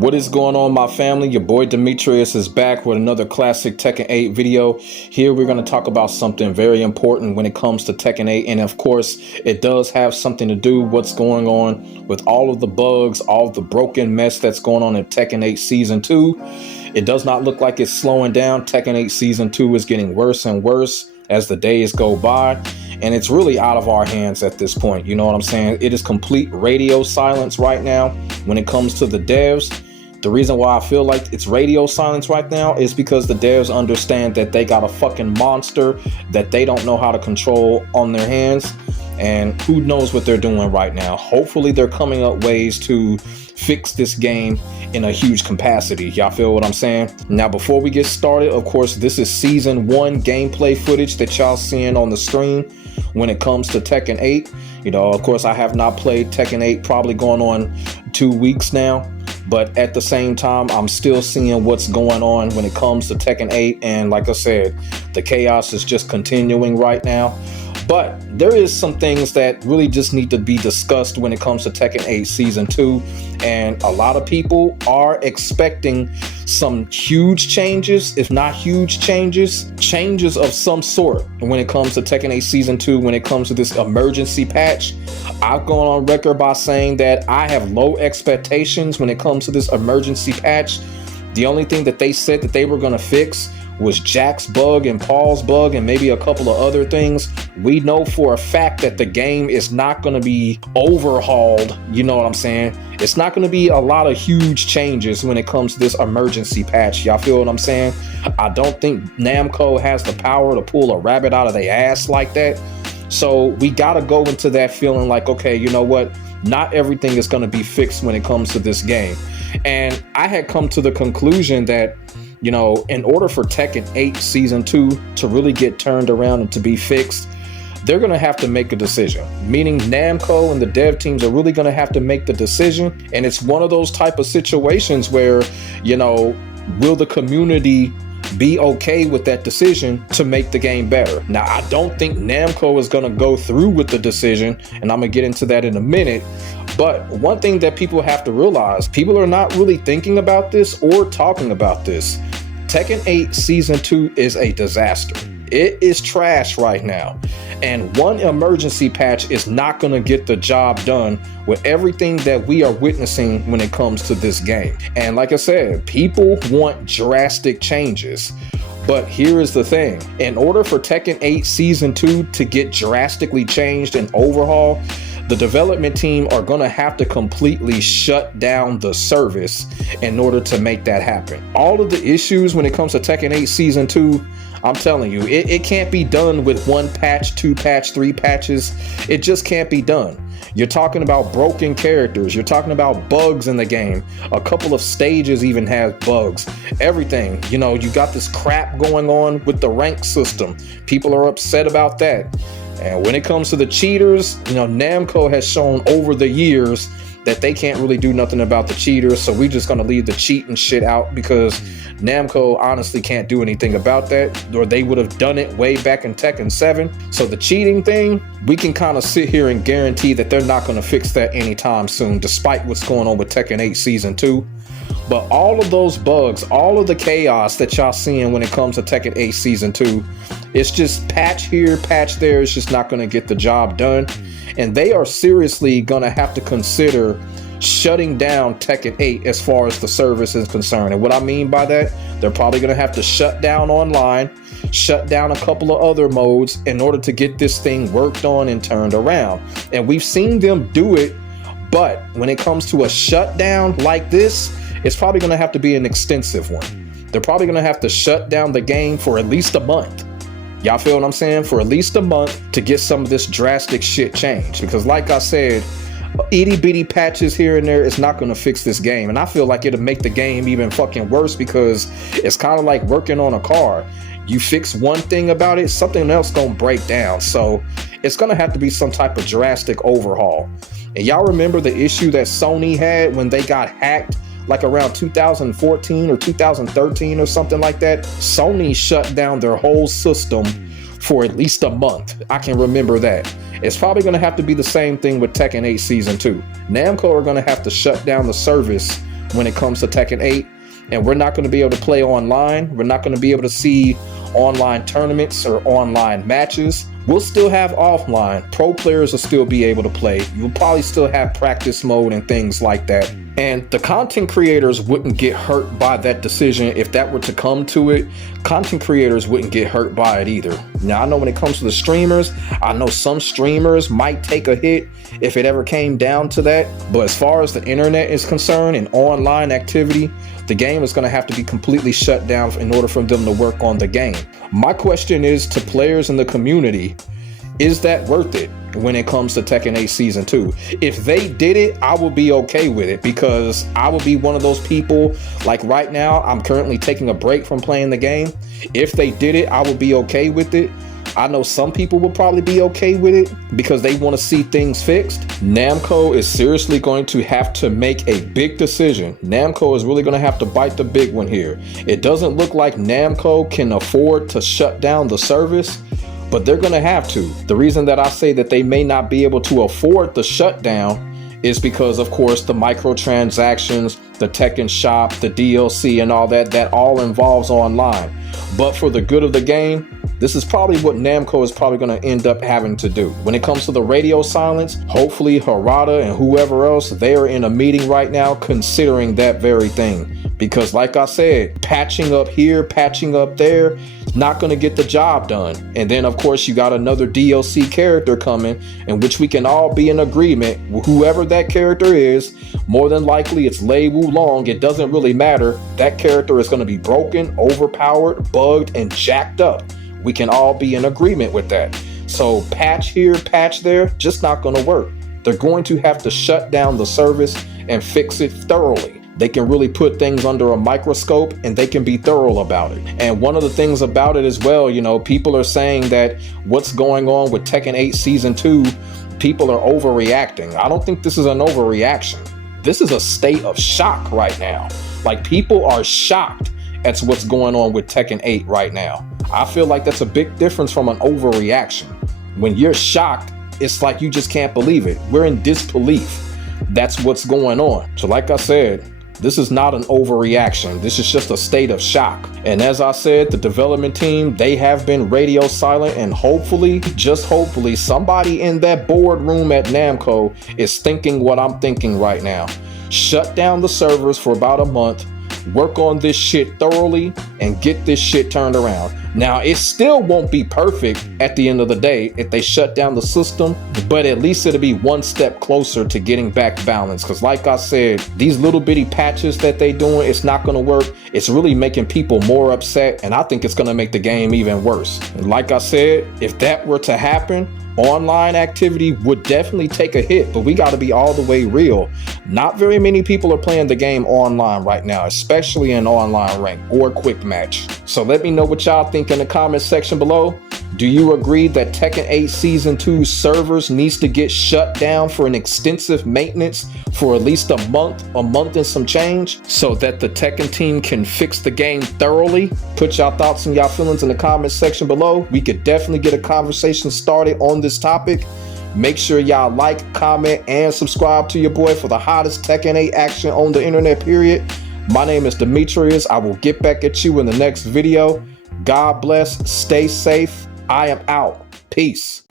What is going on, my family? Your boy Demetrius is back with another classic Tekken 8 video. Here we're going to talk about something very important when it comes to Tekken 8, and of course it does have something to do with what's going on with all of the bugs, all of the broken mess that's going on in Tekken 8 Season 2. It does not look like it's slowing down. Tekken 8 Season 2 is getting worse and worse as the days go by, and it's really out of our hands at this point. You know what I'm saying? It is complete radio silence right now when it comes to the devs. The reason why I feel like it's radio silence right now is because the devs understand that they got a fucking monster that they don't know how to control on their hands, and who knows what they're doing right now. Hopefully they're coming up ways to fix this game in a huge capacity. Y'all feel what I'm saying? Now, before we get started, of course, this is Season 1 gameplay footage that y'all seeing on the screen when it comes to Tekken 8. You know, of course, I have not played Tekken 8 probably going on 2 weeks now. But at the same time, I'm still seeing what's going on when it comes to Tekken 8. And like I said, the chaos is just continuing right now. But there is some things that really just need to be discussed when it comes to Tekken 8 Season 2. And a lot of people are expecting some huge changes, if not huge changes of some sort when it comes to Tekken 8 Season 2, when it comes to this emergency patch. I've gone on record by saying that I have low expectations when it comes to this emergency patch. The only thing that they said that they were going to fix was Jack's bug and Paul's bug and maybe a couple of other things. We know for a fact that the game is not going to be overhauled. You know what I'm saying? It's not going to be a lot of huge changes when it comes to this emergency patch. Y'all feel what I'm saying? I don't think Namco has the power to pull a rabbit out of their ass like that. So we got to go into that feeling like, okay, you know what? Not everything is going to be fixed when it comes to this game. And I had come to the conclusion that, you know, in order for Tekken 8 Season 2 to really get turned around and to be fixed, they're going to have to make a decision. Meaning Namco and the dev teams are really going to have to make the decision. And it's one of those type of situations where, you know, will the community be okay with that decision to make the game better? Now, I don't think Namco is going to go through with the decision, and I'm going to get into that in a minute. But one thing that people have to realize, people are not really thinking about this or talking about this. Tekken 8 Season 2 is a disaster. It is trash right now. And one emergency patch is not going to get the job done with everything that we are witnessing when it comes to this game. And like I said, people want drastic changes. But here is the thing. In order for Tekken 8 Season 2 to get drastically changed and overhauled, the development team are going to have to completely shut down the service in order to make that happen. All of the issues when it comes to Tekken 8 Season 2, I'm telling you, it can't be done with one patch, two patch, three patches. It just can't be done. You're talking about broken characters. You're talking about bugs in the game. A couple of stages even have bugs. Everything. You know, you got this crap going on with the rank system. People are upset about that. And when it comes to the cheaters, you know, Namco has shown over the years that they can't really do nothing about the cheaters. So we're just going to leave the cheating shit out because Namco honestly can't do anything about that, or they would have done it way back in Tekken 7. So the cheating thing, we can kind of sit here and guarantee that they're not going to fix that anytime soon, despite what's going on with Tekken 8 Season 2. But all of those bugs, all of the chaos that y'all seeing when it comes to Tekken 8 Season 2, it's just patch here, patch there. It's just not going to get the job done. And they are seriously going to have to consider shutting down Tekken 8 as far as the service is concerned. And what I mean by that, they're probably going to have to shut down online, shut down a couple of other modes in order to get this thing worked on and turned around. And we've seen them do it. But when it comes to a shutdown like this, it's probably going to have to be an extensive one. They're probably going to have to shut down the game for at least a month. Y'all feel what I'm saying? For at least a month to get some of this drastic shit changed. Because like I said, itty bitty patches here and there is not going to fix this game. And I feel like it'll make the game even fucking worse, because it's kind of like working on a car. You fix one thing about it, something else gonna break down. So it's gonna have to be some type of drastic overhaul. And y'all remember the issue that Sony had when they got hacked like around 2014 or 2013 or something like that? Sony shut down their whole system for at least a month. I can remember that. It's probably going to have to be the same thing with Tekken 8 Season 2. Namco are going to have to shut down the service when it comes to Tekken 8. And we're not going to be able to play online. We're not going to be able to see online tournaments or online matches. We'll still have offline. Pro players will still be able to play. You'll probably still have practice mode and things like that. And the content creators wouldn't get hurt by that decision if that were to come to it. Content creators wouldn't get hurt by it either. Now, I know when it comes to the streamers, I know some streamers might take a hit if it ever came down to that. But as far as the internet is concerned and online activity, the game is going to have to be completely shut down in order for them to work on the game. My question is to players in the community, is that worth it when it comes to Tekken 8 Season 2? If they did it, I would be okay with it, because I would be one of those people, like right now, I'm currently taking a break from playing the game. If they did it, I would be okay with it. I know some people will probably be okay with it because they want to see things fixed. Namco is seriously going to have to make a big decision. Namco is really going to have to bite the big one here. It doesn't look like Namco can afford to shut down the service, but they're going to have to. The reason that I say that they may not be able to afford the shutdown is because, of course, the microtransactions, the Tekken shop, the DLC and all that, that all involves online. But for the good of the game, this is probably what Namco is probably going to end up having to do. When it comes to the radio silence, hopefully Harada and whoever else, they are in a meeting right now considering that very thing. Because like I said, patching up here, patching up there, not going to get the job done. And then of course you got another DLC character coming, in which we can all be in agreement with whoever that character is. More than likely it's Lei Wulong. It doesn't really matter. That character is going to be broken, overpowered, bugged, and jacked up. We can all be in agreement with that. So patch here, patch there, just not going to work. They're going to have to shut down the service and fix it thoroughly. They can really put things under a microscope and they can be thorough about it. And one of the things about it as well, you know, people are saying that what's going on with Tekken 8 Season 2, people are overreacting. I don't think this is an overreaction. This is a state of shock right now. Like, people are shocked at what's going on with Tekken 8 right now. I feel like that's a big difference from an overreaction. When you're shocked, it's like you just can't believe it. We're in disbelief. That's what's going on. So like I said, this is not an overreaction. This is just a state of shock. And as I said, the development team, they have been radio silent, and hopefully, just hopefully, somebody in that boardroom at Namco is thinking what I'm thinking right now. Shut down the servers for about a month, work on this shit thoroughly, and get this shit turned around. Now, it still won't be perfect at the end of the day if they shut down the system, but at least it'll be one step closer to getting back balance. Because like I said, these little bitty patches that they doing, it's not going to work. It's really making people more upset, and I think it's going to make the game even worse. And like I said, if that were to happen, online activity would definitely take a hit, but we got to be all the way real. Not very many people are playing the game online right now, especially in online rank or quick match. So let me know what y'all think in the comment section below. Do you agree that Tekken 8 Season 2 servers needs to get shut down for an extensive maintenance for at least a month and some change, so that the Tekken team can fix the game thoroughly? Put y'all thoughts and y'all feelings in the comment section below. We could definitely get a conversation started on this topic. Make sure y'all like, comment, and subscribe to your boy for the hottest Tekken 8 action on the internet, period. My name is Demetrius. I will get back at you in the next video. God bless. Stay safe. I am out. Peace.